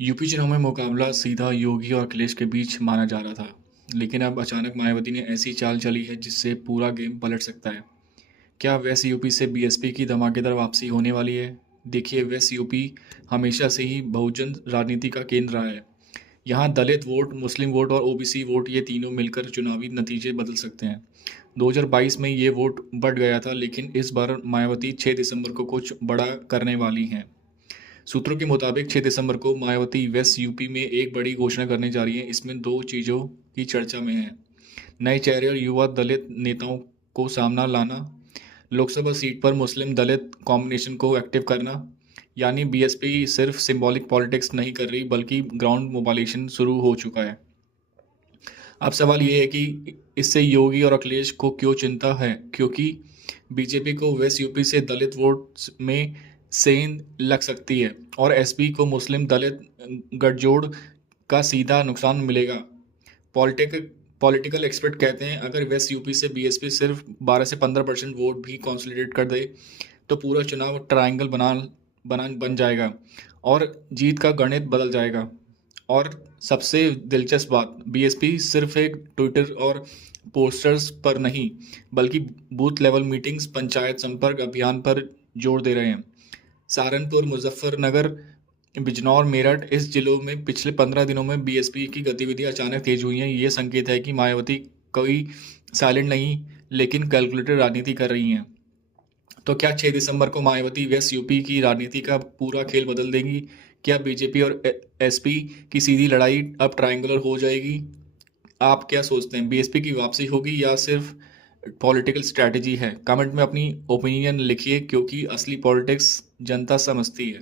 UP चुनाव में मुकाबला सीधा योगी और अखिलेश के बीच माना जा रहा था, लेकिन अब अचानक मायावती ने ऐसी चाल चली है जिससे पूरा गेम पलट सकता है। क्या वेस्ट यूपी से बीएसपी की धमाकेदार वापसी होने वाली है? देखिए, वेस्ट यूपी हमेशा से ही बहुजन राजनीति का केंद्र रहा है। यहाँ दलित वोट, मुस्लिम वोट और ओबीसी वोट, ये तीनों मिलकर चुनावी नतीजे बदल सकते हैं। 2022 में ये वोट बढ़ गया था, लेकिन इस बार मायावती 6 दिसंबर को कुछ बड़ा करने वाली हैं। सूत्रों के मुताबिक 6 दिसंबर को मायावती वेस्ट यूपी में एक बड़ी घोषणा करने जा रही हैं। इसमें दो चीज़ों की चर्चा में है: नए चेहरे और युवा दलित नेताओं को सामना लाना, लोकसभा सीट पर मुस्लिम दलित कॉम्बिनेशन को एक्टिव करना। यानी बीएसपी सिर्फ सिंबॉलिक पॉलिटिक्स नहीं कर रही, बल्कि ग्राउंड मोबाइलेशन शुरू हो चुका है। अब सवाल ये है कि इससे योगी और अखिलेश को क्यों चिंता है, क्योंकि बीजेपी को वेस्ट यूपी से दलित वोट में सेंध लग सकती है और एसपी को मुस्लिम दलित गठजोड़ का सीधा नुकसान मिलेगा। पॉलिटिकल एक्सपर्ट कहते हैं, अगर वेस्ट यूपी से बीएसपी सिर्फ 12 से 15% वोट भी कंसोलिडेट कर दे तो पूरा चुनाव ट्रायंगल बन जाएगा और जीत का गणित बदल जाएगा। और सबसे दिलचस्प बात, बीएसपी सिर्फ एक ट्विटर और पोस्टर्स पर नहीं, बल्कि बूथ लेवल मीटिंग्स, पंचायत संपर्क अभियान पर जोर दे रहे हैं। सहारनपुर, मुजफ्फरनगर, बिजनौर, मेरठ, इस जिलों में पिछले 15 दिनों में बीएसपी की गतिविधियां अचानक तेज हुई हैं। ये संकेत है कि मायावती कोई साइलेंट नहीं, लेकिन कैलकुलेटेड राजनीति कर रही हैं। तो क्या 6 दिसंबर को मायावती वेस्ट यूपी की राजनीति का पूरा खेल बदल देंगी? क्या बीजेपी और एसपी की सीधी लड़ाई अब ट्रायंगुलर हो जाएगी? आप क्या सोचते हैं, बीएसपी की वापसी होगी या सिर्फ पॉलिटिकल स्ट्रैटेजी है? कमेंट में अपनी ओपिनियन लिखिए, क्योंकि असली पॉलिटिक्स जनता समझती है।